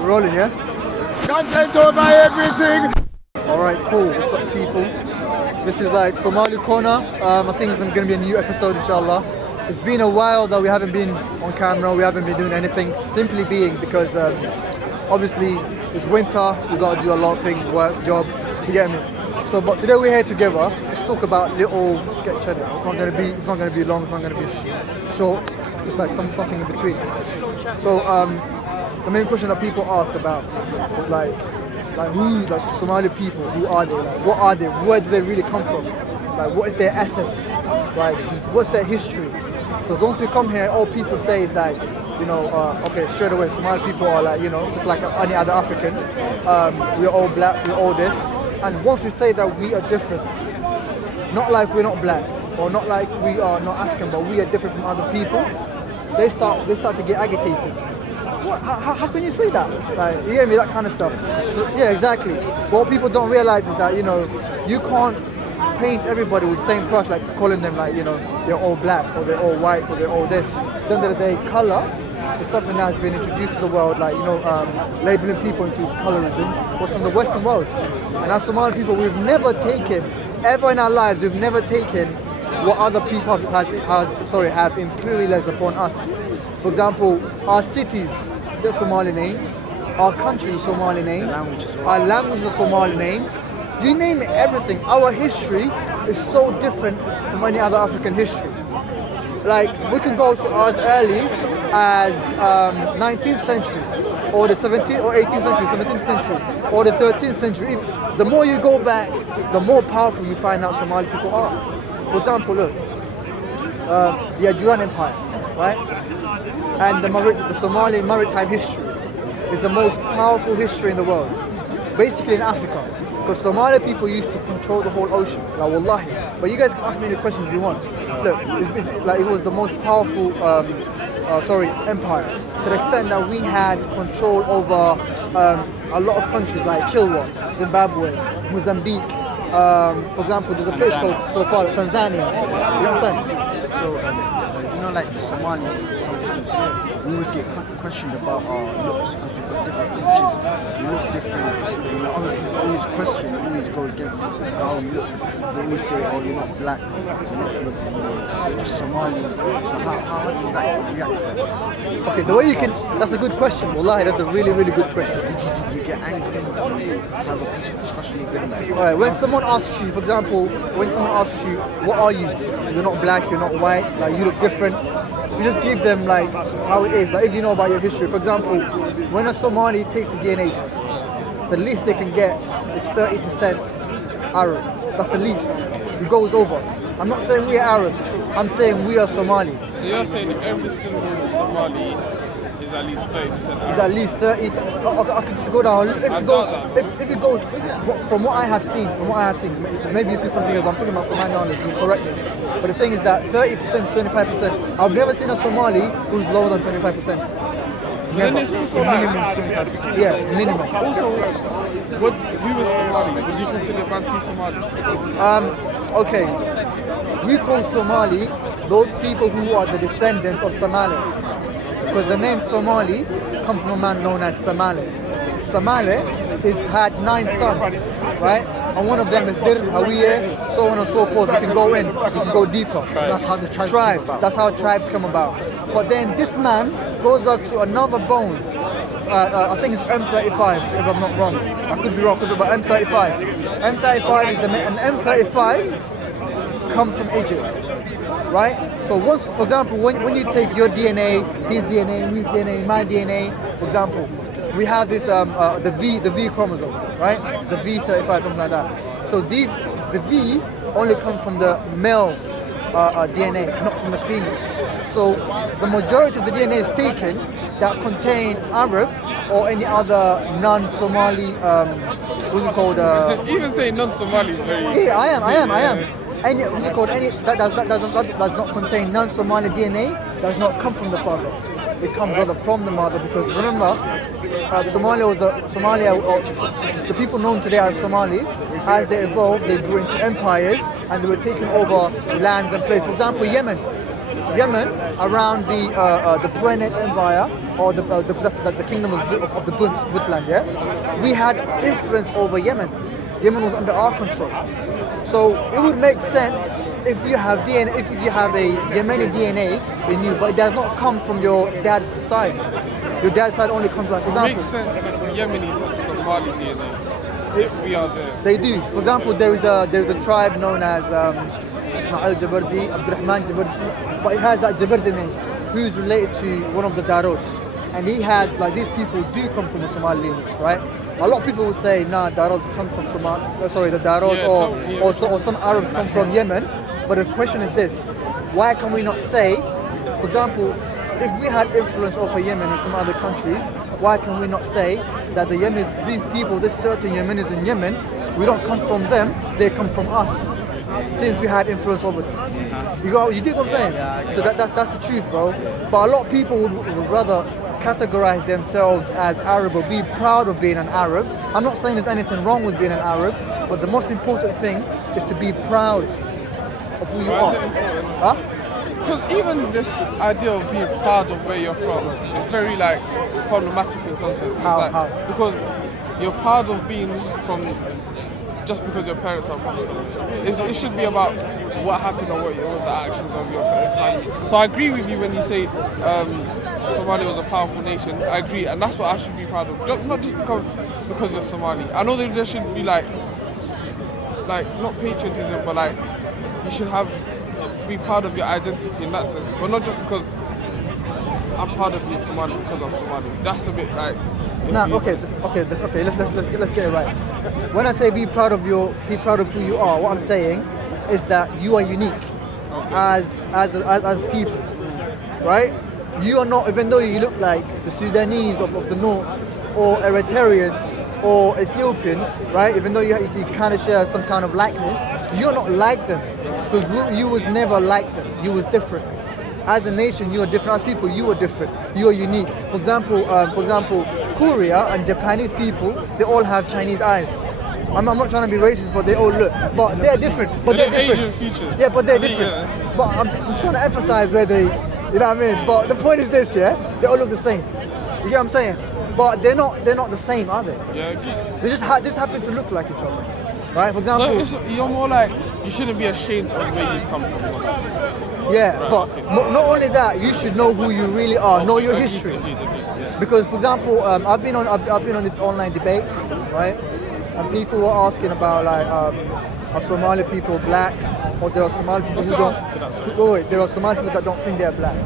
Rolling, yeah? Content over everything. Alright, cool. What's up, people? This is like Somali Corner. I think it's going to be a new episode, inshallah. It's been a while that we haven't been on camera, we haven't been doing anything. Simply being because obviously it's winter, we got to do a lot of things, work, job, you get me? So, but today we're here together to talk about little sketch edit. It's not going to be long, it's not going to be short, just like something in between. So, the main question that people ask about is like who, like Somali people, who are they? Like, what are they? Where do they really come from? Like, what is their essence? Like, what's their history? Because once we come here, all people say is like, you know, okay, straight away, Somali people are like, you know, just like any other African. We're all black, we're all this. And once we say that we are different, not like we're not black, or not like we are not African, but we are different from other people, they start to get agitated. What? How can you say that? Like, you get me, that kind of stuff. So, yeah, exactly. But what people don't realize is that, you know, you can't paint everybody with the same brush, like calling them like, you know, they're all black, or they're all white, or they're all this. At the end of the day, color is something that has been introduced to the world, like, you know, labeling people into colorism was from the Western world. And as Somali people, we've never taken, ever in our lives, we've never taken what other people have imperialized upon us. For example, our cities, they're Somali names. Our country is Somali name. Our language is a Somali name. You name it, everything. Our history is so different from any other African history. Like, we can go to as early as 19th century, or the 17th or 18th century, 17th century, or the 13th century. The more you go back, the more powerful you find out Somali people are. For example, look, the Adjuran Empire, right? And the Somali maritime history is the most powerful history in the world, basically in Africa, because Somali people used to control the whole ocean, like wallahi. But you guys can ask me any questions if you want. Look, it was the most powerful empire, to the extent that we had control over a lot of countries like Kilwa, Zimbabwe, Mozambique. For example, there's a place called Somali, Tanzania. You understand? So, you know, like the Somalis, sometimes we always get questioned about our looks because we've got different features. We look different. You know, other people always question, always go against how we look. They always say, "Oh, you're not black. You're not you're just Somali." So how do you like react to that? Okay, the way you can. That's a good question. Wallahi, that's a really, really good question. Did you get angry? Did you have a peaceful discussion with them? Like, Alright, when someone asks you, for example, when someone asks you, what are you? You're not black, you're not white, like you look different. You just give them like how it is, like if you know about your history. For example, when a Somali takes a DNA test, the least they can get is 30% Arab. That's the least. It goes over. I'm not saying we are Arabs, I'm saying we are Somali. So you're saying every single Somali is at least 30%? Is at least 30. I can just go down. If it goes, from what I have seen, maybe you see something else. I'm talking about from my knowledge. You correct me. But the thing is that 30% to 25%. I've never seen a Somali who's lower than 25%. Then it's also like, minimum 25%. Yeah, minimum. also, what you were Somali, would you consider Bantu Somali? Okay, we call Somali those people who are the descendants of Somali, because the name Somali comes from a man known as Somali. Somali had 9 sons, right? And one of them is Dir, Hawiye, so on and so forth. You can go in, you can go deeper. That's how the tribes came about. That's how tribes come about. But then this man goes back to another bone. I think it's M35, if I'm not wrong. I could be wrong, but M35. M35 is and M35 comes from Egypt, right? So once, for example, when you take your DNA, his DNA, my DNA, for example, we have this the V chromosome, right? The V35, something like that. So the V only comes from the male DNA, not from the female. So the majority of the DNA is taken that contain Arab or any other non-Somali, what's it called? Even saying non-Somali is very... Yeah, I am. any what's it called? Any that does not contain non-Somali DNA does not come from the father. It comes rather from the mother, because remember, Somalia, or the people known today as Somalis, as they evolved, they grew into empires and they were taking over lands and places. For example, Yemen around the Tuareg Empire, or the kingdom of the Puntland, yeah, we had influence over Yemen. Yemen was under our control. So it would make sense if you have DNA, if you have a Yemeni DNA in you, but it does not come from your dad's side. Your dad's side only comes, like, for It example. makes sense if the Yemenis have Somali DNA. If we are there. They do. For example, there is a tribe known as Ismail Jabardi, Abdurrahman Jabardi, but it has that Jabardi name, who's related to one of the Darots. And he had, like, these people do come from the Somali lineage, right? A lot of people will say, nah, Darots come from the Darot, or some Arabs come from Yemen. But the question is this: why can we not say, for example, if we had influence over Yemen and some other countries, why can we not say that the Yemenis, these people, this certain Yemenis in Yemen, we don't come from them, they come from us, since we had influence over them. You dig what I'm saying? So that's the truth, bro. But a lot of people would rather categorize themselves as Arab or be proud of being an Arab. I'm not saying there's anything wrong with being an Arab, but the most important thing is to be proud of who you are. Huh? Because even this idea of being proud of where you're from is very, like, problematic in some sense. How? Because you're proud of being from just because your parents are from somewhere. It should be about what happened or what the actions of your family. So I agree with you when you say Somalia was a powerful nation. I agree, and that's what I should be proud of. Not just because you're Somali. I know that there should be like not patriotism, but like you should be proud of your identity in that sense. But not just because I'm proud of being Somali because I'm Somali. That's a bit like. Okay. Let's get it right. When I say be proud of who you are, what I'm saying is that you are unique as people, right? You are not, even though you look like the Sudanese of the north, or Eritreans, or Ethiopians, right? Even though you kind of share some kind of likeness, you're not like them, because you was never like them. You was different. As a nation, you are different. As people, you are different. You are unique. For example, Korea and Japanese people, they all have Chinese eyes. I'm not trying to be racist, but they all look. But they're different. Asian features. Yeah, but they're different. Yeah. But I'm trying to emphasize where they, you know what I mean? But the point is this, yeah? They all look the same. You get what I'm saying? But they're not the same, are they? Yeah. They just happen to look like each other. Right? For example. So you're more like, you shouldn't be ashamed of where you've come from. Yeah, Right, but okay. not only that, you should know who you really are, know your history. Because, for example, I've been on this online debate, right? And people were asking about, like, are Somali people black, or there are Somali people What's who your don't. answer to that, sorry? Wait, there are Somali people that don't think they're black.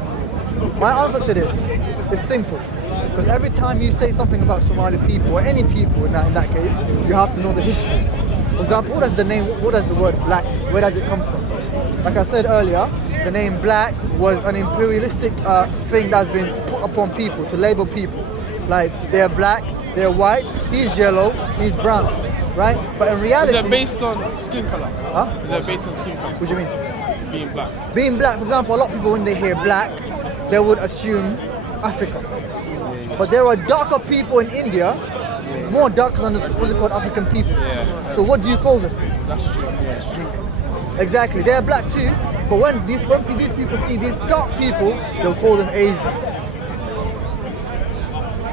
My answer to this is simple. Because every time you say something about Somali people, or any people in that case, you have to know the history. For example, what does the word black, where does it come from? Like I said earlier, the name black was an imperialistic thing that's been put upon people, to label people. Like, they're black, they're white, he's yellow, he's brown, right? But in reality... Is it based on skin color? Huh? Is it based on skin color? What do you mean? Being black. Being black, for example, a lot of people, when they hear black, they would assume Africa. But there are darker people in India, more darker than what's it called, African people. Yeah. So what do you call them? That's true. Exactly, they're black too, but when these people see these dark people, they'll call them Asians.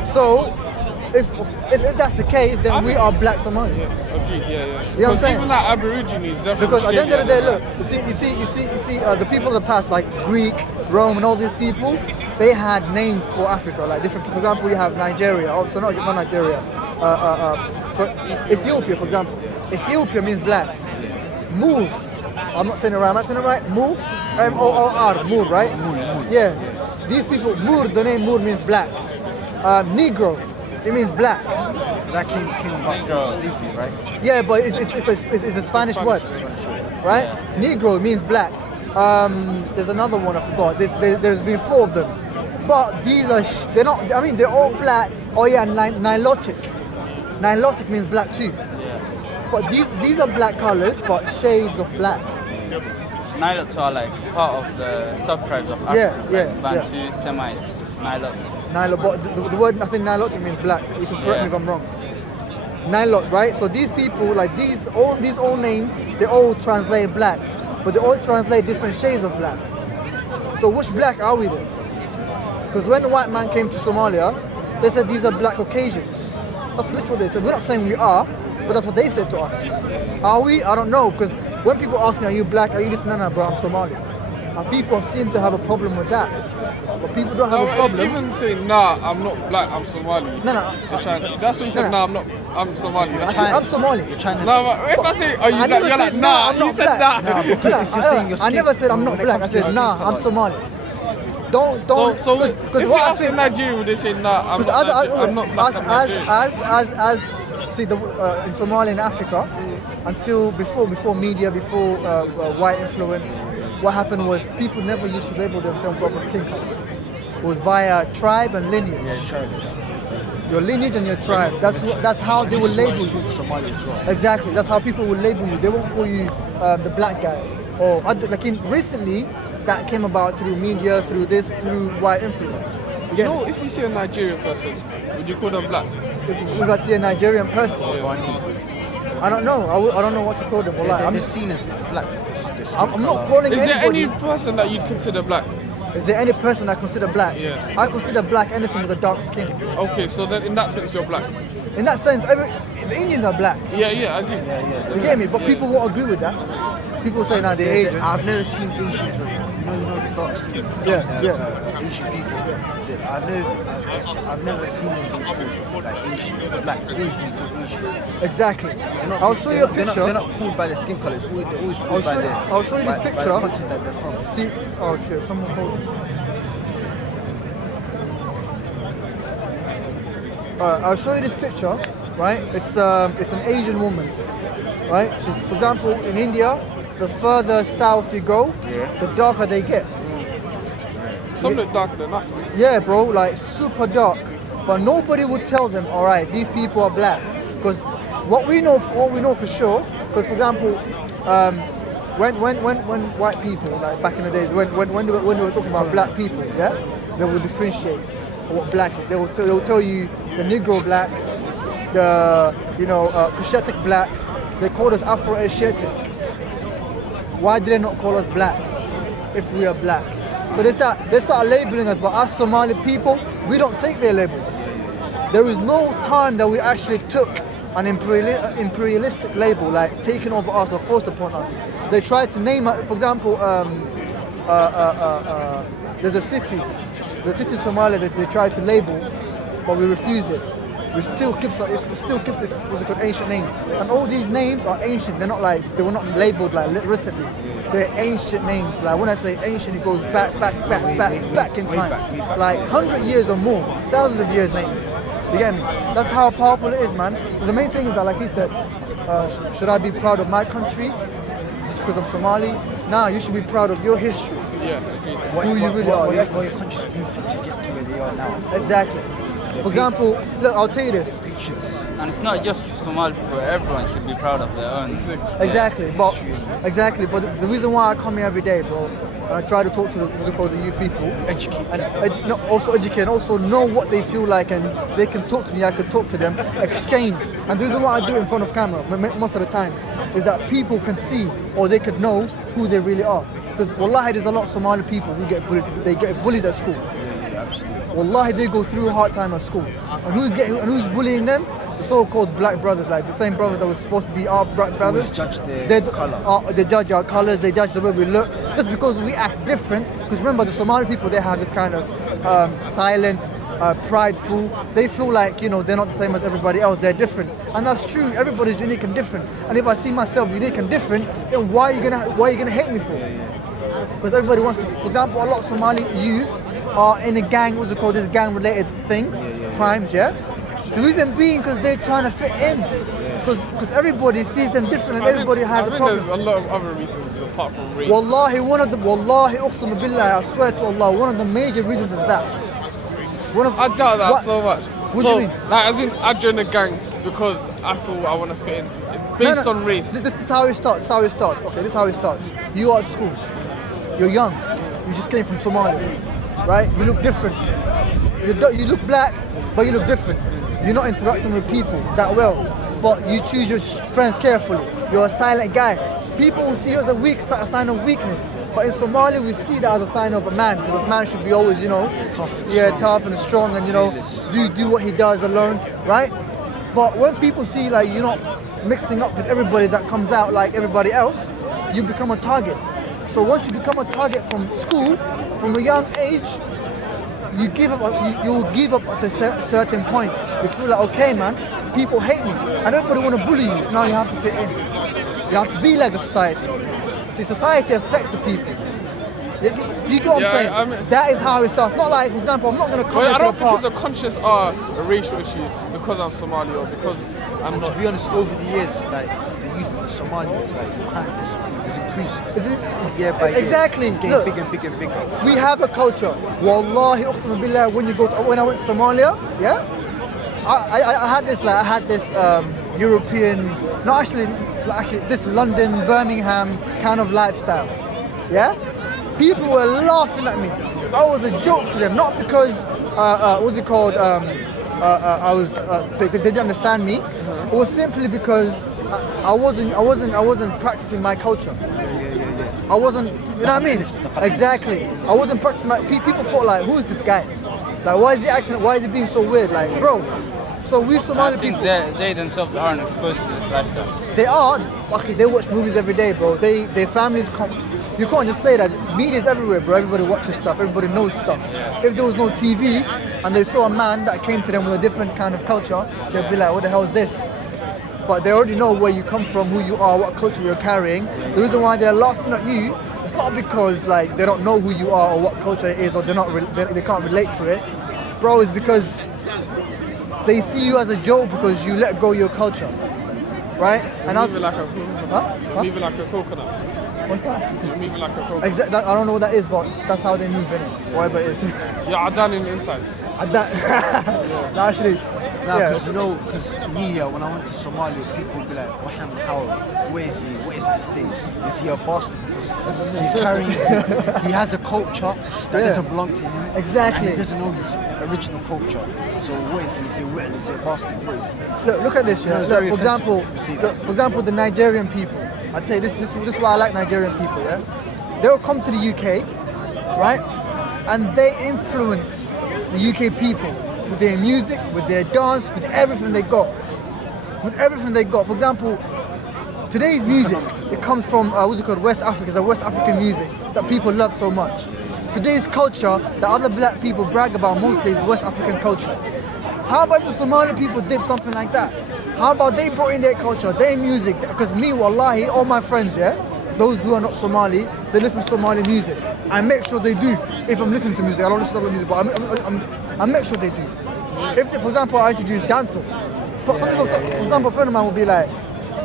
So, if that's the case, then we are black Somalis. Agreed, yeah. You know what I'm saying? Even that Aborigines, Because at the end of the day, look, you see, the people of the past, like Greek, Rome, and all these people, they had names for Africa, like different. For example, you have Nigeria, also not Nigeria, Ethiopia, for example. Ethiopia means black. Moor, I'm not saying it right. Am I saying it right? Moor, M-O-O-R, Moor, right? Yeah. These people, Moor, the name Moor means black. Negro, it means black. That came about from slavery, right? Yeah, but it's a Spanish word, right? Negro means black. There's another one I forgot. There's been 4 of them, but these are they're not. I mean, they're all black. Oh yeah, Nilotic. Nilotic means black too. But these are black colors, but shades of black. Nilots are like part of the sub-tribes of Yeah, Africa, yeah, like Bantu, Semites, Nilots. Nilot, but the word, I think Nilot means black. You can correct me if I'm wrong. Nilot, right? So these people, like these all names, they all translate black, but they all translate different shades of black. So which black are we then? Because when the white man came to Somalia, they said these are black Caucasians. That's literally what they said. We're not saying we are, but that's what they said to us. Are we? I don't know. Because when people ask me, are you black? Are you this? No, bro, I'm Somali. And people seem to have a problem with that. But people don't have a problem. Even saying, nah, I'm not black, I'm Somali. No. That's what you said, nah, I'm Somali. I'm Somali. No, but if I say, are you black? You're like, nah, you said nah. Nah, because if you're saying your I skin, never said I'm not when it black. I comes to said, your nah, skin I'm colour, Somali. Don't. So if Because you what I ask in think. Nigeria, would they say, nah, I'm not black, I'm Nigerian? See, in Somalia and Africa, until before media, before white influence, what happened was people never used to label themselves proper skin color. It was via tribe and lineage. Yeah, tribes. Your lineage and your tribe. That's how they will label you. Somali as well. Exactly. That's how people will label you. They won't call you the black guy. Or recently, that came about through media, through white influence. You get me? No, if you see a Nigerian person, would you call them black? If I see a Nigerian person, I don't know. I don't know what to call them. They're seen as black because they're skin I'm not colour. calling Is there anybody. any person that you'd consider black? Is there any person I consider black? Yeah. I consider black anything with a dark skin. Okay, so then in that sense, you're black. In that sense, the Indians are black. Yeah, I agree. You get me? But people won't agree with that. People say, nah, they're Asians. I've never seen Asians, the dark skin. Yeah. Asian people. I've never seen them be called like Asian, black. They're always been called Asian. Exactly. I'll show you a picture. They're not called by their skin colour. They're always called by their. I'll show you this picture. By the country that they're from. See, oh shit, someone called. I'll show you this picture, right? It's an Asian woman, right? So, for example, in India, the further south you go, the darker they get. Some look darker than us, man. Yeah, bro, like super dark. But nobody would tell them, all right, these people are black, because what we know for sure. Because for example, when white people, like back in the days, when they were talking about black people, yeah, they would differentiate what black is. They will tell you the Negro black, the Cushitic black. They called us Afro-Asiatic. Why did they not call us black if we are black? So they start labeling us, but us Somali people, we don't take their labels. There is no time that we actually took an imperialistic label, like taken over us or forced upon us. They tried to name it, for example, there's the city of Somalia that they tried to label, but we refused it. It still keeps its what's it called, ancient names, and all these names are ancient. They were not labeled like recently. They're ancient names. Like when I say ancient, it goes back in time, like 100 years or more, thousands of years names. You get me? That's how powerful it is, man. So the main thing is that, like he said, should I be proud of my country just because I'm Somali? Nah, you should be proud of your history. Yeah, Who you really are. What your country's been through to get to where they are now. Exactly. For example, look, I'll tell you this. And it's not just Somali people, everyone should be proud of their own. Exactly, but the reason why I come here every day, bro, and I try to talk to the youth people, Educate. and also educate, and also know what they feel like, and they can talk to me, I can talk to them, exchange. And the reason why I do it in front of camera, most of the times, is that people can see or they could know who they really are. Because wallahi, there's a lot of Somali people who get bullied. They get bullied at school. Wallahi, they go through a hard time at school. And who's bullying them? The so-called black brothers, like the same brothers that were supposed to be our black brothers. Judge their colour. They judge our colours, they judge the way we look. Just because we act different, because remember the Somali people, they have this kind of silent, prideful. They feel like, they're not the same as everybody else, they're different. And that's true, everybody's unique and different. And if I see myself unique and different, then why are you gonna hate me for? Because everybody wants to, for example, a lot of Somali youth are in a gang, what's it called, this gang-related things, crimes, yeah? The reason being because they're trying to fit in. Because everybody sees them different and everybody has a problem. There's a lot of other reasons apart from race. Wallahi, uqsimu billah, I swear to Allah, one of the major reasons is that. I doubt that so much. What do you mean? Like, as in, I joined a gang because I feel I want to fit in, based on race. This is how it starts. This is how it starts. Okay, this is how it starts. You are at school. You're young. You just came from Somalia, right? You look different. You look black, but you look different. You're not interacting with people that well, but you choose your friends carefully. You're a silent guy. People will see you as a sign of weakness. But in Somalia, we see that as a sign of a man, because a man should be always, tough and strong, and do what he does alone, right? But when people see like you're not mixing up with everybody that comes out like everybody else, you become a target. So once you become a target from school, from a young age, you give up. You'll give up at a certain point. You feel like, okay, man, people hate me, and everybody want to bully you. Now you have to fit in. You have to be like the society. See, society affects the people. You get what I'm saying? I mean, that is how it starts. Not like, for example, I'm not going to come I into don't the think park. it's a conscious racial issue because I'm Somali or because I'm And not. to be honest, over the years, like the youth of the Somalis, like the crime has increased. Is it? Year by year. Exactly. It's getting Look, bigger and bigger and bigger. we have a culture. Wallahi, uqsam billah, when I went to Somalia, yeah, I had this European, no, actually this London, Birmingham kind of lifestyle, yeah. People were laughing at me. I was a joke to them, not because what's it called? They didn't understand me. It was simply because I wasn't practicing my culture. I wasn't, you know what I mean? Exactly. I wasn't practicing my. People thought like, who is this guy? Like, why is he acting? Why is he being so weird? Like, bro. So we Somali I think people. they themselves aren't exposed to this lifestyle. They are. Okay, they watch movies every day, bro. Their families come. You can't just say that. Media's everywhere, bro. Everybody watches stuff. Everybody knows stuff. If there was no TV and they saw a man that came to them with a different kind of culture, they'd be like, what the hell is this? But they already know where you come from, who you are, what culture you're carrying. The reason why they're laughing at you, it's not because like they don't know who you are or what culture it is, or they can't relate to it, bro. It's because they see you as a joke because you let go your culture, right? And Moving like a coconut. Moving like a coconut. What's that? Moving like a coconut. Exactly. I don't know what that is, but that's how they move in it, whatever it is. You're Adan in the inside. And that, no, actually, Nah, yeah. because me, when I went to Somalia, people would be like, Waham, how? Where is he? What is this thing? Is he a bastard? Because he's carrying, he has a culture that doesn't belong to him. Exactly. And he doesn't know his original culture. So what is he? Is he a written? Is he a bastard? What is he? Look at this, yeah. No, it's Look, very for example, offensive to see that. for example, the Nigerian people. I tell you, this is why I like Nigerian people. Yeah, they'll come to the UK, right, and they influence the UK people with their music, with their dance, with everything they got. With everything they got. For example, today's music, it comes from West Africa. It's a West African music that people love so much. Today's culture that other black people brag about mostly is West African culture. How about if the Somali people did something like that? How about they brought in their culture, their music? Because me, wallahi, all my friends, yeah, those who are not Somali, they listen to Somali music. I make sure they do. If I'm listening to music, I don't listen to other music, but I make sure they do. If, for example, I introduce Danto, but some people, for example, a friend of mine will be like,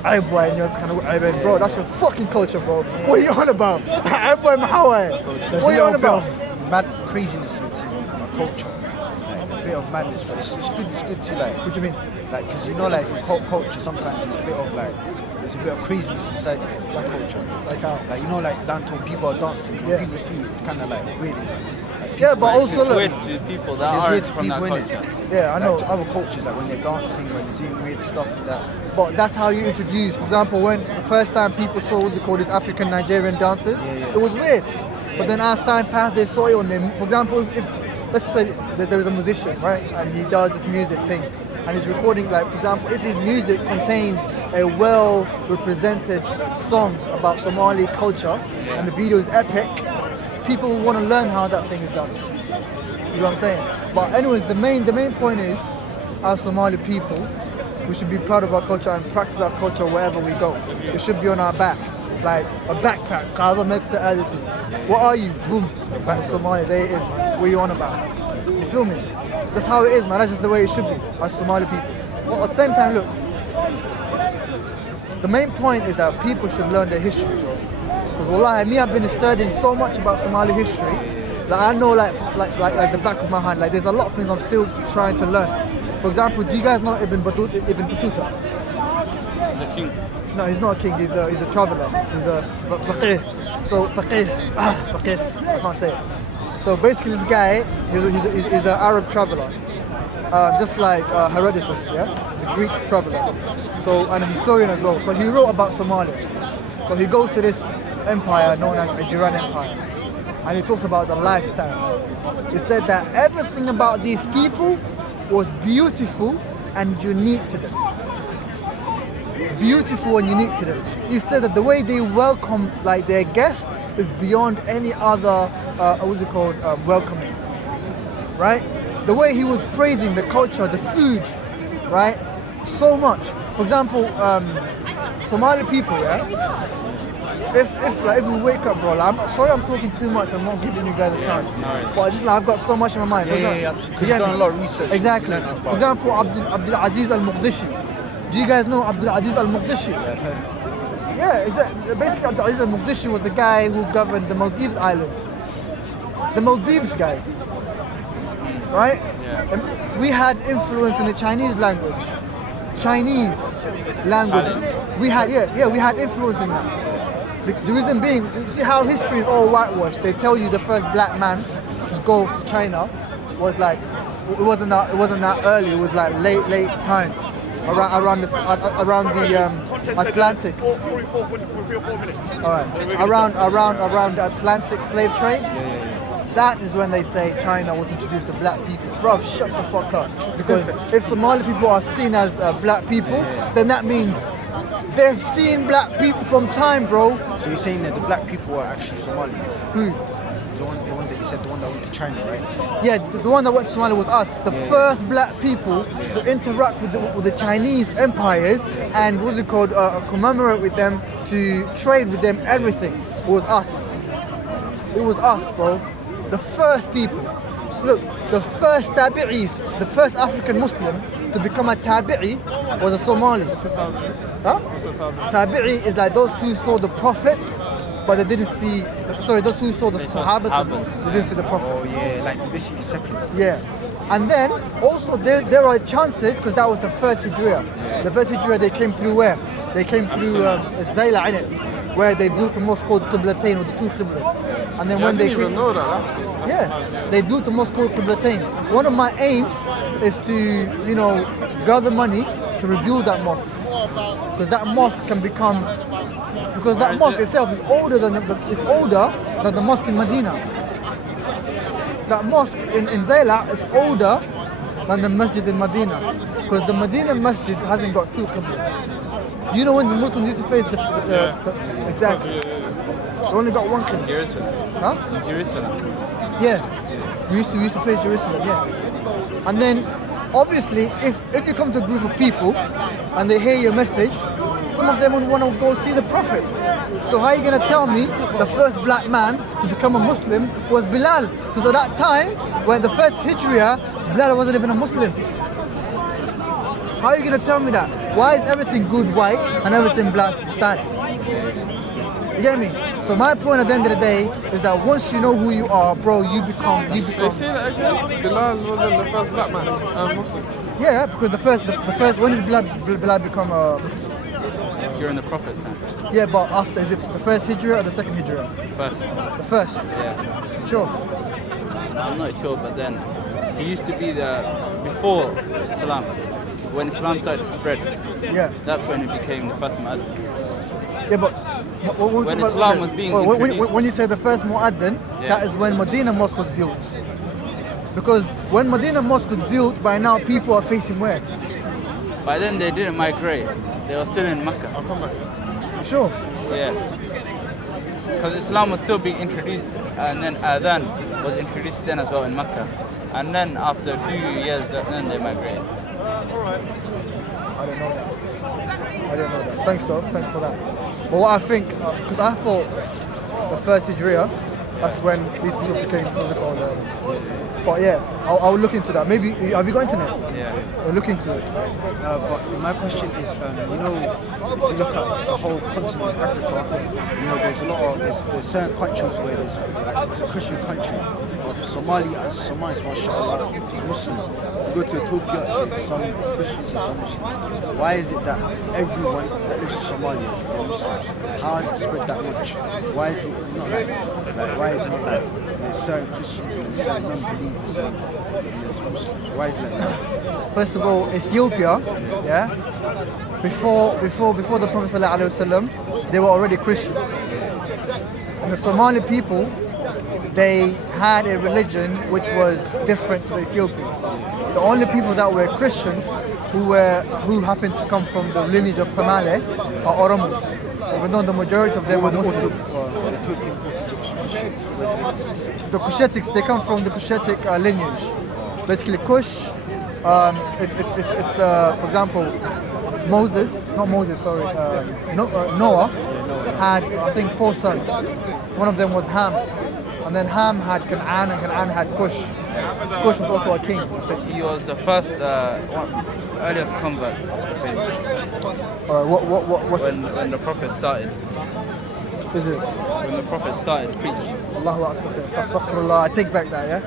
"Hey boy," and you're just kind of, "Hey man, bro, that's your fucking culture, bro. What are you on about? Hey boy, Mahawai. What are you on about?" Mad craziness into my culture. Like, a bit of madness, but it's good to like. What do you mean? Like, because in culture sometimes there's a bit of like, there's a bit of craziness inside that culture. Like how? Like, like Danto, people are dancing, when Yeah. people see it, it's kind of like weird. Like, Yeah, but also It's look. weird to people that it's aren't weird to from that people, innit? culture. Yeah, I know. Like, to other cultures, like when they're dancing, when you're doing weird stuff like that. But that's how you introduce. For example, when the first time people saw what's it called, these African Nigerian dances, it was weird. But then as time passed, they saw it on them. For example, if let's say that there is a musician, right, and he does this music thing, and he's recording, like for example, if his music contains a well represented songs about Somali culture, and the video is epic, people will want to learn how that thing is done. You know what I'm saying? But anyways, the main point is, as Somali people, we should be proud of our culture and practice our culture wherever we go. It should be on our back, like a backpack. What are you? Boom. I'm Somali. There it is, man. What are you on about? You feel me? That's how it is, man. That's just the way it should be, as Somali people. But at the same time, look, the main point is that people should learn their history, bro. Because wallahi, me, I've been studying so much about Somali history. Like I know, like the back of my hand. Like there's a lot of things I'm still trying to learn. For For example, do you guys know Ibn Battuta? The king. No, he's not a king. He's a traveler. He's a faqih. So faqih, faqih. I can't say it. So basically, this guy, he's an Arab traveler, just like Herodotus, yeah, the Greek traveler. So and a historian as well. So he wrote about Somalia. So he goes to this empire known as the Duran Empire, and he talks about the lifestyle. He said that everything about these people was beautiful and unique to them. Beautiful and unique to them. He said that the way they welcome like their guests is beyond any other welcoming, right? The way he was praising the culture, the food, right? So much. For example, Somali people, yeah. If we wake up, bro, I'm sorry I'm talking too much. I'm not giving you guys a chance. But just like I've got so much in my mind. Because you've done a lot of research. Exactly. For example, Abdul Aziz al-Muqdishi. Do you guys know Abdul Aziz al-Muqdishi? Yeah, I've heard. Yeah, exactly. Basically, Abdul Aziz al-Muqdishi was the guy who governed the Maldives island. The Maldives guys, right? Yeah. And we had influence in the Chinese language. We had influence in that. The reason being, you see how history is all whitewashed. They tell you the first black man to go to China was like, it wasn't that early. It was like late times. Around the Atlantic. 44 minutes. All right. Around the Atlantic slave trade. That is when they say China was introduced to black people. Bro, shut the fuck up. Because if Somali people are seen as black people, then that means they've seen black people from time, bro. So you're saying that the black people are actually Somalis? Who? The ones that you said, the one that went to China, right? Yeah, the one that went to Somalia was us. The first black people to interact with the Chinese empires and commemorate with them, to trade with them, everything was us. It was us, bro. The first people. So look, the first tabi'is, the first African Muslim to become a tabi'i was a Somali. What's a tabi'i? Huh? What's a tabi'i? Tabi'i is like those who saw the Prophet, but they didn't see. Sorry, those who saw the Sahaba, they didn't see the Prophet. Oh yeah, like basically second. Yeah. And then also there are chances, because that was the first Hijriya. The first Hijriya, they came through where? They came through Zayla, innit? Where they built a mosque called Qiblatain, with the two Qiblas. And then when I they didn't even came, know that. Actually. they built a mosque called Qiblatain. One of my aims is to, gather money to rebuild that mosque. Because that mosque can become, that mosque itself is older than the mosque in Medina. That mosque in Zayla is older than the masjid in Medina. Because the Medina masjid hasn't got two qiblas. Do you know when the Muslims used to face exactly? They only got one qibla. Jerusalem. Huh? In Jerusalem. Yeah. We used to face Jerusalem, yeah. And then obviously if you come to a group of people and they hear your message, some of them would want to go see the Prophet. So how are you going to tell me the first black man to become a Muslim was Bilal? Because at that time, when the first Hijriya, Bilal wasn't even a Muslim. How are you going to tell me that? Why is everything good white and everything black bad? You get me? So my point at the end of the day is that once you know who you are, bro, you become. They say that again? Bilal wasn't the first black man Muslim. Yeah, because the first when did Bilal become a Muslim? During the Prophet's time. Yeah, but after, is it the first Hijra or the second Hijra? First. The first. Yeah. Sure. I'm not sure, but then he used to be before Islam. When Islam started to spread, Yeah. that's when he became the first Mu'adhin. Yeah, but When Islam was being introduced. when you say the first Mu'adhin, that is when Medina Mosque was built. Because when Medina Mosque was built, by now people are facing where? By then they didn't migrate. They were still in Mecca. I'll come back. Sure. Yeah. Because Islam was still being introduced, and then Adhan was introduced then as well in Mecca. And then after a few years, then they migrated. I don't know that. Thanks though. Thanks for that. But what I think, because I thought the first Hijriya, that's when these people became, what's it called? But yeah, I'll look into that. Maybe, have you got internet? Yeah. I'll look into it. But my question is, if you look at the whole continent of Africa, there's a lot of there's certain countries where it's a Christian country, but Somalis, mashallah, is Muslim. If you go to Ethiopia, there's some Christians and some Muslims. Why is it that everyone that lives in Somalia are Muslims? How has it spread that much? Why is it not like why is it not like there's certain Christians and there's certain non-believers and there's Muslims? Why is it like that? First of all, Ethiopia, yeah, before the Prophet ﷺ, they were already Christians. And the Somali people, they had a religion which was different to the Ethiopians. The only people that were Christians who happened to come from the lineage of Somali are Oromos, even though the majority of them were Muslims. The Ethiopian Orthodox Christians, where do they come from? The Kushetics, they come from the Kushetic lineage. Basically, Kush, it's for example, Noah had, I think, 4 sons. One of them was Ham. And then Ham had Canaan, and Canaan had Kush. Kush was also a king. I think. He was the first, earliest convert of the faith. What's When the Prophet started. is it? When the Prophet started preaching. Allahu Akbar. Astaghfirullah. I take back that, yeah?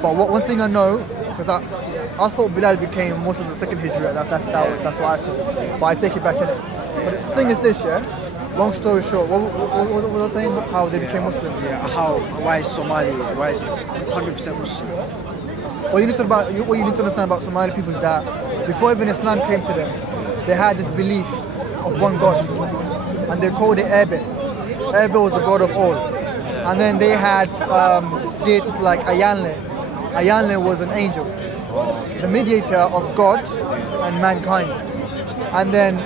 But one thing I know, because I thought Bilal became Muslim in the second Hijrah. That's what I thought. But I take it back in it. But the thing is this, yeah? Long story short, what was I saying? How they became Muslim? Yeah, why is Somali, why is it 100% Muslim? What you need to understand about Somali people is that before even Islam came to them, they had this belief of one God, and they called it Ebe. Ebe was the God of all, and then they had deities like Ayanle. Ayanle was an angel, the mediator of God and mankind, and then.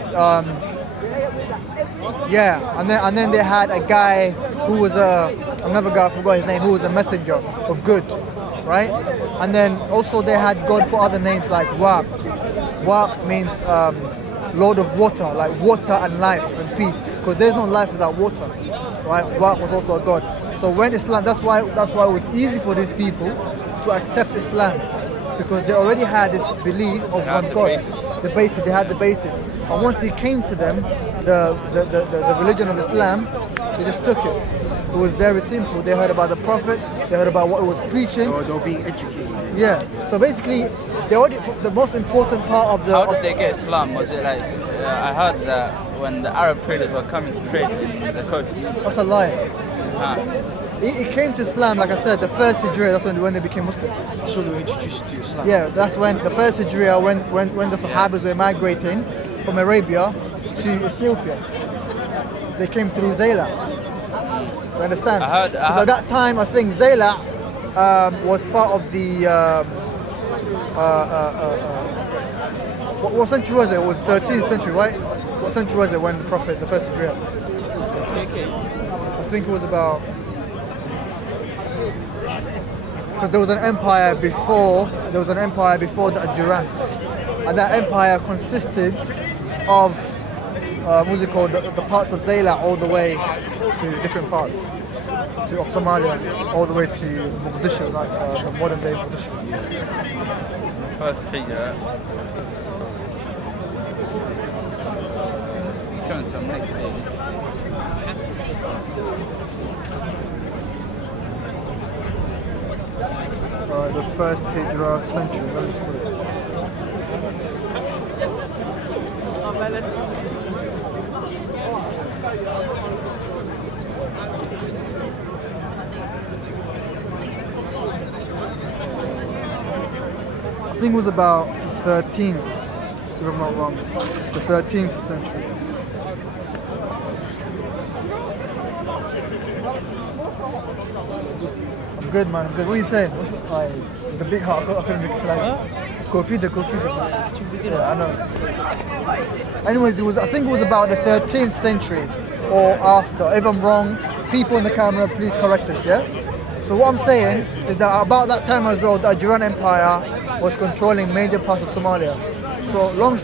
And then they had a guy who was another guy, I forgot his name, who was a messenger of good, right? And then also they had God for other names like Waq. Waq means Lord of water, like water and life and peace, because there's no life without water, right? Waq was also a god. So when Islam, that's why it was easy for these people to accept Islam, because they already had this belief of one God. They had the basis. And once it came to them, the religion of Islam, they just took it. It was very simple. They heard about the Prophet, they heard about what it was preaching. They were being educated. Yeah. So basically, the most important part of the... How did they get Islam? Was it like, I heard that when the Arab traders were coming to trade in the coast. That's a lie. It came to Islam, like I said, the first Hijrah, that's when they became Muslim. So they were introduced to Islam. Yeah, that's when the first Hijrah, when the Sahabas were migrating from Arabia to Ethiopia. They came through Zayla. You understand? So at that time, I think Zayla was part of the... what century was it? It was 13th century, right? What century was it when the Prophet, the first Hijrah? I think it was about... Because there was an empire before the Durrans, and that empire consisted of what's it called, the parts of Zayla all the way to different parts of Somalia, all the way to Mogadishu, like the modern day Mogadishu. First Hijrah. Showing some next page. The first Hijrah century, let me just put it. I think it was about the 13th, if I'm not wrong, the 13th century. I'm good, man. I'm good. What are you saying? The big heart. I couldn't make it flag. Coffee. It's too big. Yeah, I know. Anyways, I think it was about the 13th century or after. If I'm wrong, people in the camera, please correct us. Yeah. So what I'm saying is that about that time as well, the Duran Empire was controlling major parts of Somalia. So long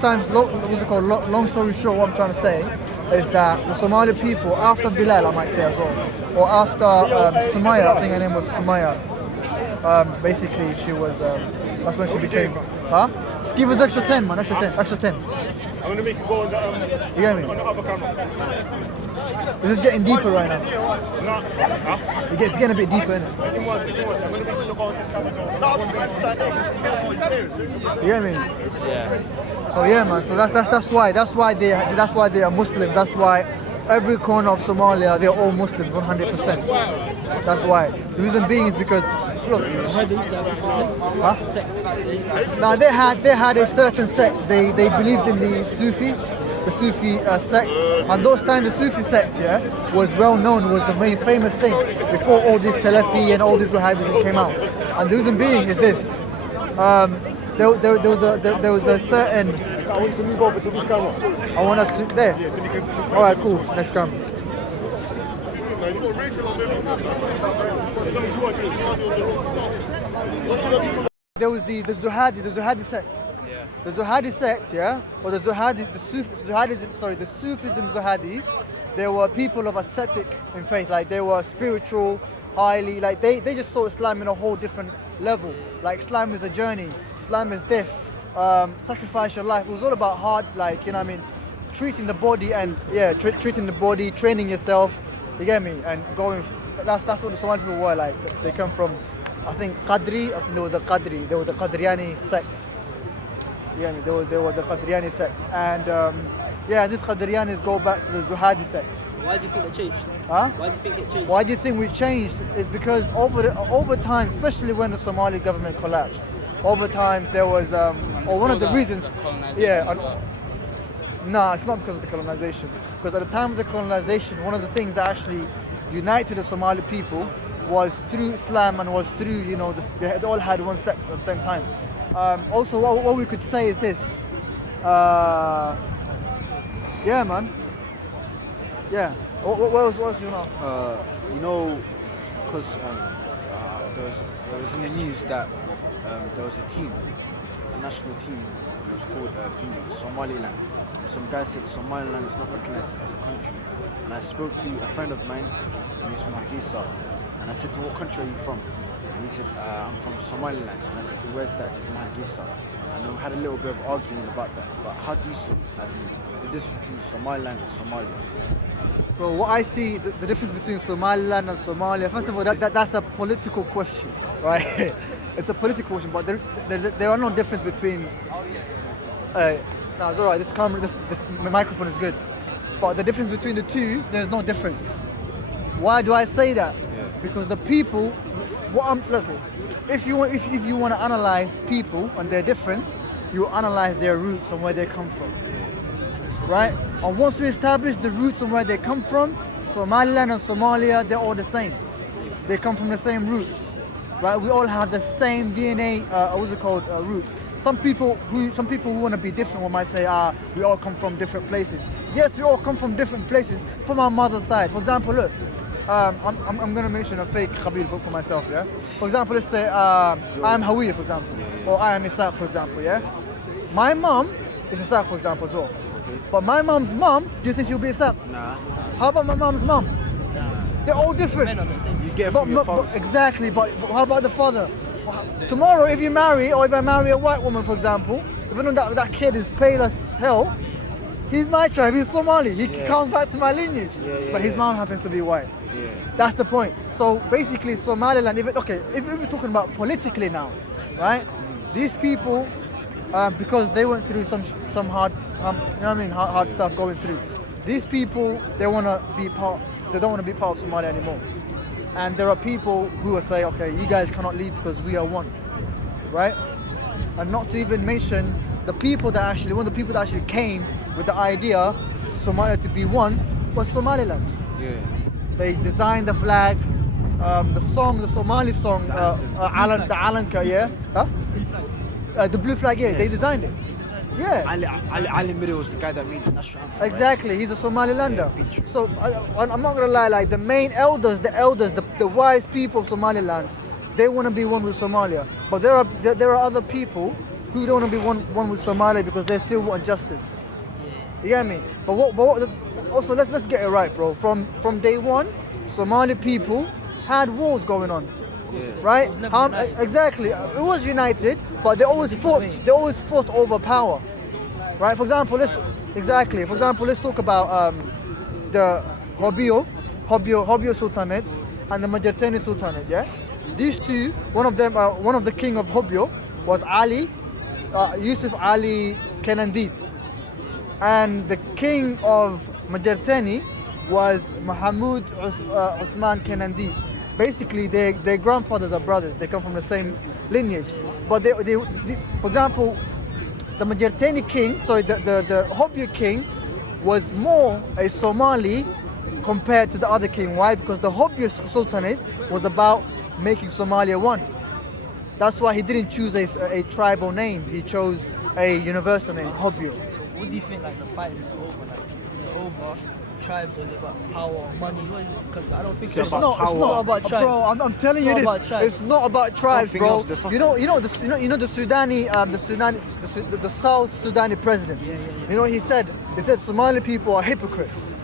story short, what I'm trying to say is that the Somali people, after Bilal, I might say as well, or after Sumaya, I think her name was Sumaya. Basically, she was. That's when she became. Huh? Just give us extra 10, man. Extra 10. I'm gonna make you go on the You get me? on the other camera. This is getting deeper right now. No, huh? It's getting a bit deeper, innit? I'm gonna make you go on this camera. You get me? Yeah. So yeah, man. So that's why they are Muslims. That's why every corner of Somalia they're all Muslims, 100%. That's why. The reason being is because look. Huh? Now they had a certain sect. They believed in the Sufi sect, and those times the Sufi sect, was well known, was the main famous thing before all this Salafi and all this Wahhabism came out. And the reason being is this: there was a certain. Can you go over to this camera? I want us to there. All right, cool. Next camera. There was the Zuhadi sect. Yeah. The Zuhadi sect, or the Zuhadis, the Sufism Zuhadis, they were people of ascetic in faith, like they were spiritual, highly, like they just saw Islam in a whole different level. Like Islam is a journey, Islam is this, sacrifice your life. It was all about hard, like, you know what I mean, treating the body and, treating the body, training yourself, you get me, and going, that's what the Somali people were like. They come from, I think they were the Qadriani sect. Yeah, they were the Qadriani sect, and these Qadrianis go back to the Zuhadi sect. Why do you think it changed? Huh? Why do you think it changed? Why do you think we changed? Is because over time, especially when the Somali government collapsed, over time there was one of the reasons. No, it's not because of the colonization. Because at the time of the colonization, one of the things that actually united the Somali people was through Islam and was through, they all had one sect at the same time. Also, what we could say is this. Yeah, man. Yeah. What else you want to ask? Because there was in the news that there was a team, a national team. It was called Somaliland. Some guy said Somaliland is not recognized as a country. And I spoke to a friend of mine, and he's from Hargeisa. And I said, to what country are you from? And he said, I'm from Somaliland. And I said, where's that? It's in Hargeisa. And we had a little bit of argument about that. But how do you see, as in, the difference between Somaliland and Somalia? Bro, what I see, the difference between Somaliland and Somalia, first of all, that's a political question, right? It's a political question, but there are no difference between... no, it's alright, this microphone is good. But the difference between the two, there's no difference. Why do I say that? Yeah. Because the people, if you want to analyze people and their difference, you analyze their roots and where they come from. Right? And once we establish the roots and where they come from, Somaliland and Somalia, they're all the same. They come from the same roots. Right? We all have the same DNA, roots. Some people who want to be different might say, we all come from different places. Yes, we all come from different places from our mother's side. For example, look, I'm going to mention a fake Qabil for myself, yeah? For example, let's say I'm Hawiya, for example, or I am Isaac, for example, yeah? My mom is Isaac, for example, as well. But my mom's mom, do you think she'll be Isaac? Nah. How about my mom's mom? They're all different. Men are the same. You get it from your father. Exactly, but how about the father? Tomorrow, if you marry, or if I marry a white woman, for example, if I know that kid is pale as hell, he's my tribe, he's Somali, he comes back to my lineage, but his mom happens to be white. Yeah. That's the point. So basically, Somaliland, if we're talking about politically now, right? These people, because they went through some hard, hard stuff going through. These people, they don't want to be part of Somalia anymore. And there are people who will say, okay, you guys cannot leave because we are one, right? And not to even mention one of the people that actually came with the idea Somalia to be one was Somaliland. Yeah. They designed the flag, the Somali song, the Alanka, yeah? Huh? The blue flag, yeah, they designed it. Yeah. Ali Mirror was the guy that made the national anthem. Exactly, right? He's a Somalilander. Yeah, so I'm not gonna lie, like the main elders, the wise people of Somaliland, they want to be one with Somalia. But there are other people who don't want to be one with Somalia because they still want justice. You get me? But also let's get it right, bro. From day one, Somali people had wars going on. Right? Exactly. It was united, but they always fought over power. Right? For example, Exactly. For example, let's talk about the Hobyo Sultanate and the Majertani Sultanate. Yeah, these two. One of them, one of the king of Hobyo was Ali, Yusuf Ali Kenandid, and the king of Majertani was Mahmoud Osman Kenandid. Basically, their grandfathers are brothers. They come from the same lineage. But they for example, the Majertani king, sorry, the Hobyo king was more a Somali compared to the other king. Why? Because the Hobyo Sultanate was about making Somalia one. That's why he didn't choose a tribal name. He chose a universal name, Hobyo. So what do you think like the fight is over? Like, is it over? Tribes, was it about power or money? What is it? Because I don't think It's not about tribes. bro. I'm telling you this. It's not about tribes, Something bro. else, there's something. The Sudani, the South Sudani president. You know what he said? He said Somali people are hypocrites,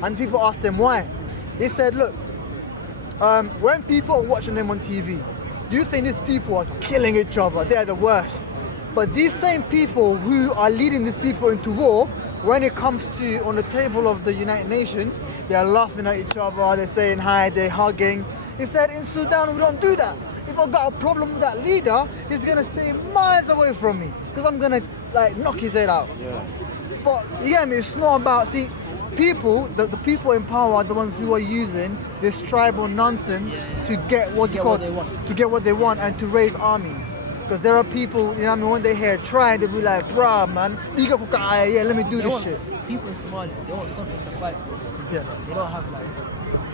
and people asked him why. He said, look, when people are watching them on TV, do you think these people are killing each other? They're the worst. But these same people who are leading these people into war, when it comes to on the table of the United Nations, they're laughing at each other, they're saying hi, they're hugging. He said, in Sudan, we don't do that. If I've got a problem with that leader, he's gonna stay miles away from me, because I'm gonna like knock his head out. Yeah. But you get me, it's not about, see, people, the people in power are the ones who are using this tribal nonsense to get what's get called, what they want. to get what they want and to raise armies. Because there are people, you know what I mean, when they hear tribe, they'll be like, bruh, man, yeah, let me do They this want, shit. people in Somalia, they want something to fight for. Yeah. They don't have like,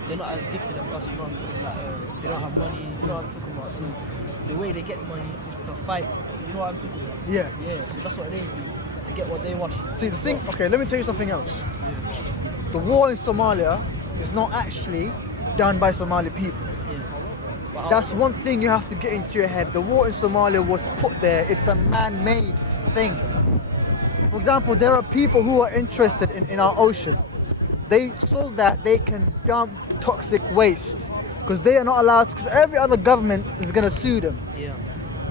they're not as gifted as us, you know what I mean? Like, they don't have money, you know what I'm talking about. So the way they get money is to fight, you know what I'm talking about? Yeah. Yeah, so that's what they do, to get what they want. See, the thing, okay, let me tell you something else. The war in Somalia is not actually done by Somali people. Yeah. It's about That's us. one thing you have to get into your head. The war in Somalia was put there. It's a man-made thing. For example, there are people who are interested in our ocean. They so that they can dump toxic waste because they are not allowed, because every other government is going to sue them. Yeah.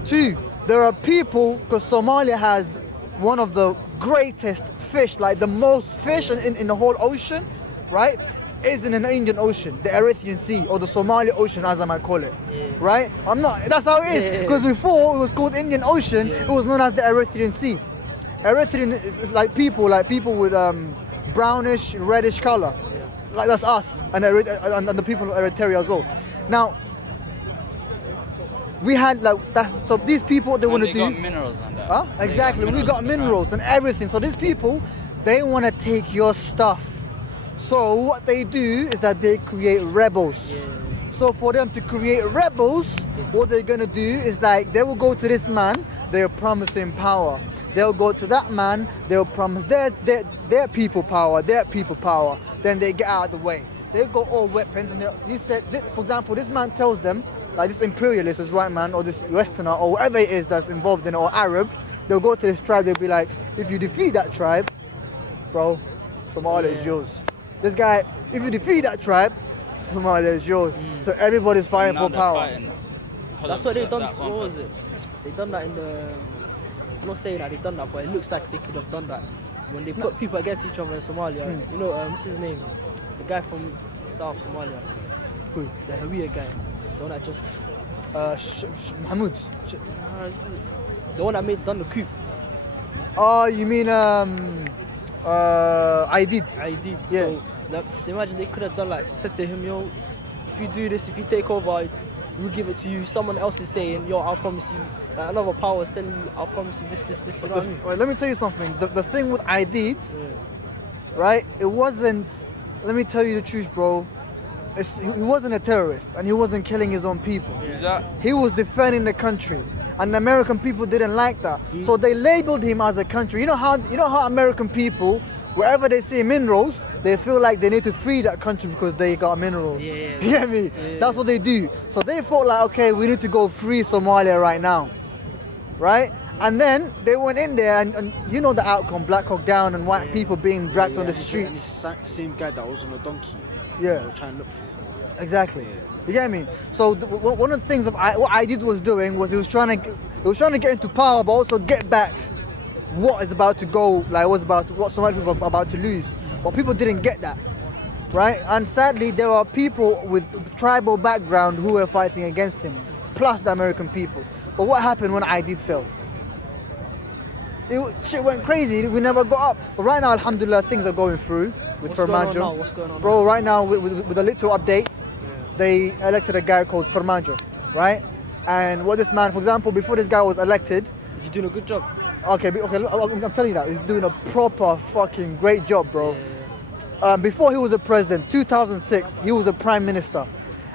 Two, there are people, because Somalia has one of the greatest fish, like the most fish in the whole ocean, right? Is in the Indian Ocean, the Eritrean Sea, or the Somali Ocean, as I might call it, right? That's how it is, because before it was called Indian Ocean, it was known as the Eritrean Sea. Eritrean is like people with brownish, reddish color, like that's us, and the people of Eritrea as well. Now, we had so these people, what they want to do. They got minerals on that. Huh? Exactly, we got minerals and everything. So these people, they want to take your stuff. So what they do is that they create rebels. So for them to create rebels, what they're gonna do is like they will go to this man, they'll promise him power. They'll go to that man, they'll promise their people power, Then they get out of the way. They got all weapons, and he said, for example, this man tells them, like this imperialist, this white man, or this Westerner, or whatever it is that's involved in it, or Arab, they'll go to this tribe, they'll be like, if you defeat that tribe, bro, Somalia is yours. This guy, if you defeat that tribe, Somalia is yours. So everybody's fighting for power. That's what they done. What was it? They done that in the. I'm not saying that they done that, but it looks like they could have done that when they put people against each other in Somalia. You know, what's his name? The guy from South Somalia. Who? The Hawiya guy. The one that just. Mahmoud. The one that done the coup. Oh, you mean I did. Yeah. So imagine they could have done like said to him, yo, if you do this, if you take over, we'll give it to you. Someone else is saying, yo, I'll promise you. Like another power is telling you, I'll promise you this. You know what I mean? Wait, let me tell you something. The thing with I did, right? It wasn't. Let me tell you the truth, bro. He wasn't a terrorist, and he wasn't killing his own people. He was defending the country, and the American people didn't like that. So they labeled him as a country. You know how American people, wherever they see minerals, they feel like they need to free that country because they got minerals. You get me? That's what they do. So they thought like, okay, we need to go free Somalia right now, right? And then they went in there, and you know the outcome: Black Hawk Down and white people being dragged on the streets. And same guy that was on a donkey. Yeah. They were trying to look for him. Exactly. You get me? So one of the things what I did was doing was he was trying to get into power, but also get back what is about to go, like what Somali people are about to lose. But people didn't get that, right? And sadly, there are people with tribal background who were fighting against him, plus the American people. But what happened when Aidid fell? Shit went crazy. We never got up. But right now, alhamdulillah, things are going through with Farmajo. What's going on Bro, right now, with a little update, they elected a guy called Farmajo, right? And what this man, for example, before this guy was elected, Is he doing a good job? okay, I'm telling you that, he's doing a proper fucking great job, bro. Before he was a president, 2006, he was a prime minister.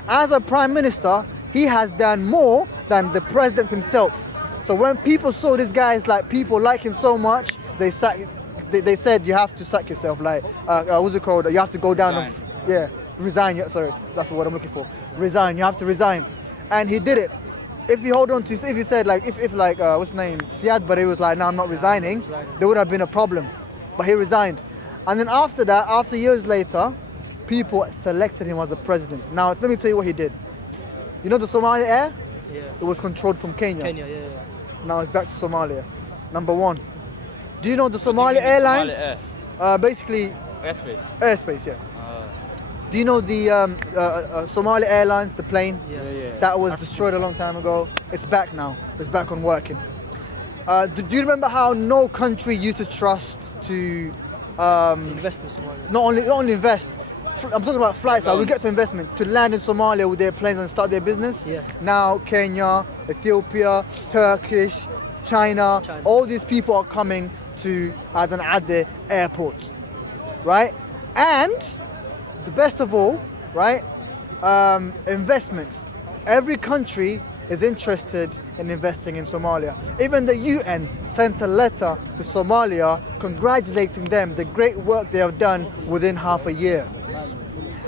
As a prime minister, he has done more than the president himself. So when people saw this guy, it's like people like him so much, they said you have to sack yourself. Like, what's it called? You have to go down and resign. Yeah, sorry, that's the word I'm looking for. Resign. You have to resign, and he did it. If he hold on to, if he said like, if like what's his name, Siad Barre was like, no, I'm not resigning, there would have been a problem. But he resigned, and then after that, after years later, people selected him as the president. Now let me tell you what he did. You know the Somali air? Yeah. It was controlled from Kenya. Kenya, yeah. Now it's back to Somalia. Number one. Do you know the Somali Airlines? Somali Air? Basically, Airspace. airspace, yeah. Do you know the Somali Airlines, the plane? Yeah. That was destroyed a long time ago. It's back now. It's back on working. Do you remember how no country used to trust to Invest in Somalia. not only invest? I'm talking about flights. Like we get to investment to land in Somalia with their planes and start their business. Yeah. Now Kenya, Ethiopia, Turkish, China, all these people are coming to Aden Ade airport, right? And the best of all, right? Investments. Every country is interested in investing in Somalia. Even the UN sent a letter to Somalia congratulating them the great work they have done within half a year.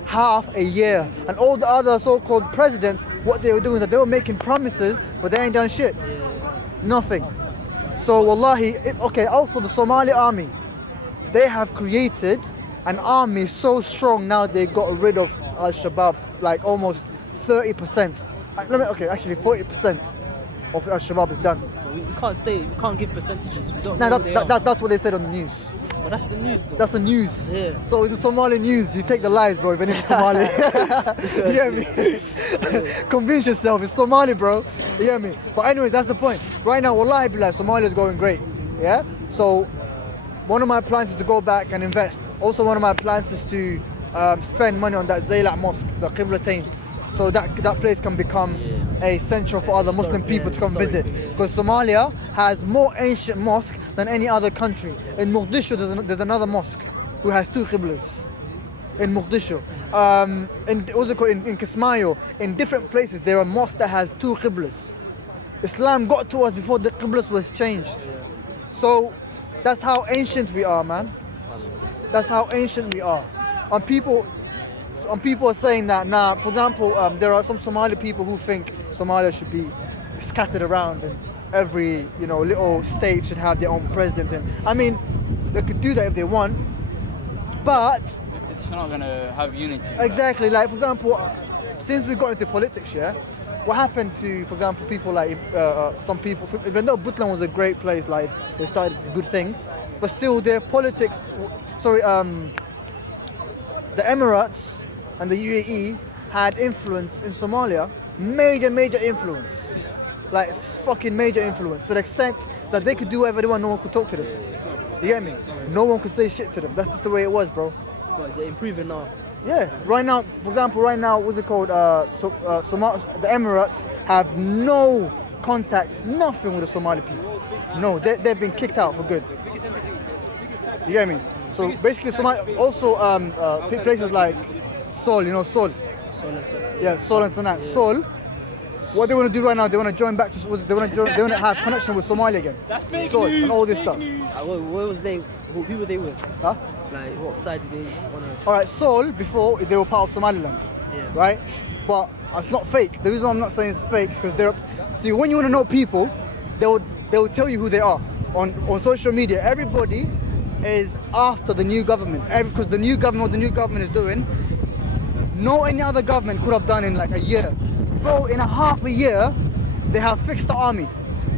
Half a year. And all the other so-called presidents, what they were doing is that they were making promises, but they ain't done shit. Nothing. So wallahi, also the Somali army, they have created an army so strong now they got rid of Al-Shabaab, like almost 30%. Actually 40% of Al-Shabaab is done. We can't give percentages. We don't No, know who they are. that's what they said on the news. But that's the news though. That's the news. Yeah. So it's the Somali news. You take the lies, bro, if it's Somali. You hear me? Convince yourself, it's Somali, bro. You hear me? But anyway, that's the point. Right now, wallahi billah, Somalia is going great. Yeah? So one of my plans is to go back and invest. Also, one of my plans is to spend money on that Zayla Mosque, the Qiblatain. So that place can become a centre for other Muslim people to come visit. Because Somalia has more ancient mosques than any other country. In Mogadishu, there's another mosque who has 2 qiblas. In Mogadishu. In Kismayo, in different places, there are mosques that has 2 qiblas. Islam got to us before the qiblas was changed. So that's how ancient we are, man. That's how ancient we are. And people are saying that now, for example, there are some Somali people who think Somalia should be scattered around and every little state should have their own president. And I mean, they could do that if they want, but It's not gonna have unity. exactly, like for example, since we got into politics, what happened to, for example, people like some people, even though Butland was a great place, like they started good things, but still their politics, the Emirates and the UAE had influence in Somalia, major influence, like fucking major influence, to the extent that they could do whatever they want, no one could talk to them. You get me? No one could say shit to them. That's just the way it was, bro. But is it improving now? Yeah, right now, for example, what's it called? The Emirates have no contacts, nothing with the Somali people. No, they've been kicked out for good. You get me? So basically, Somali, also places like Sol, Sol and Sanaa. yeah, Sol and Sanaa. Yeah. Sol, what they want to do right now, they want to join back to, they want to have connection with Somalia again. Sol and all this stuff. Who were they with? Huh? Like, what side did they want to? All right, Sol, before they were part of Somaliland, right? But it's not fake. The reason I'm not saying it's fake is because see, when you want to know people, they will tell you who they are on social media. Everybody is after the new government, because the new government, what the new government is doing, no any other government could have done in like a year. Bro, in a half a year, they have fixed the army.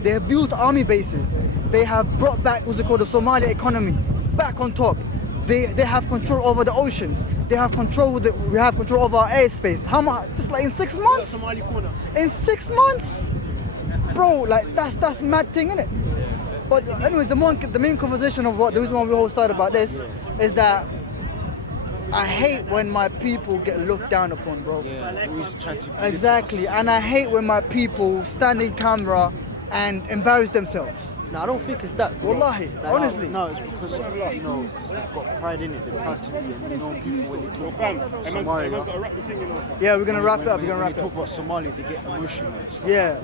They have built army bases. They have brought back what's it called, the Somali economy back on top. They have control over the oceans. They have control we have control over our airspace. How much? Just like in 6 months? In 6 months, bro. Like that's mad thing, innit? But anyway, the main conversation of the reason why we all started about this is that I hate when my people get looked down upon, bro. Yeah, always try to. Exactly, and I hate when my people stand in camera and embarrass themselves. No, I don't think it's that. Bro. Wallahi, Like, honestly. No, it's because because they've got pride in it. They're proud to be, and people when they talk Fam, about everyone's Somalia, got to wrap the thing, fam. Yeah, we're gonna wrap it up. when We're gonna they wrap it talk up. about Somalia, they get emotional. And stuff. Yeah,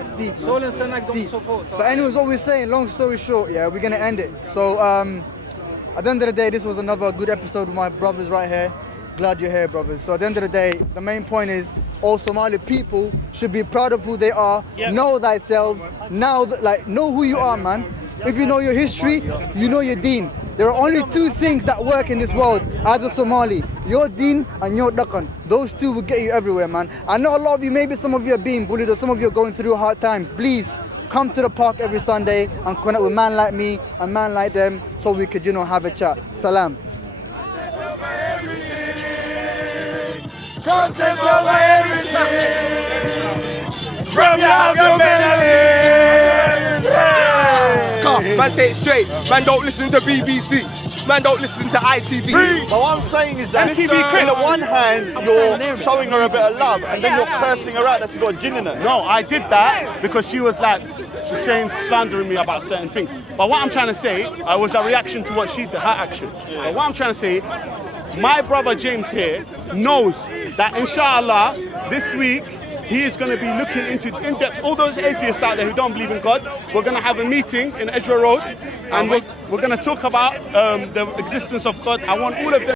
it's deep. Man. It's deep. support. But anyways, what we're saying, long story short, yeah, we're gonna end it. So at the end of the day, this was another good episode with my brothers right here. Glad you're here, brothers. So at the end of the day, the main point is all Somali people should be proud of who they are. Know thyself. Know who you are, man. If you know your history, you know your deen. There are only two things that work in this world as a Somali: your deen and your dhaqan. Those two will get you everywhere, man. I know a lot of you, maybe some of you are being bullied or some of you are going through hard times. Please come to the park every Sunday and connect with man like me and man like them so we could, have a chat. Salam. Come take over everything from your belly. Come, man, say it straight. Man, don't listen to BBC. Man, don't listen to ITV. But what I'm saying is that on the one hand, you're showing her a bit of love, and then you're cursing her out that she got a gin in her. No, I did that because she was like slandering me about certain things. But what I'm trying to say, was a reaction to what she did, her action. But what I'm trying to say, my brother James here knows that inshallah this week he is going to be looking into in depth all those atheists out there who don't believe in God. We're going to have a meeting in Edgware Road and we're going to talk about the existence of God. I want all of them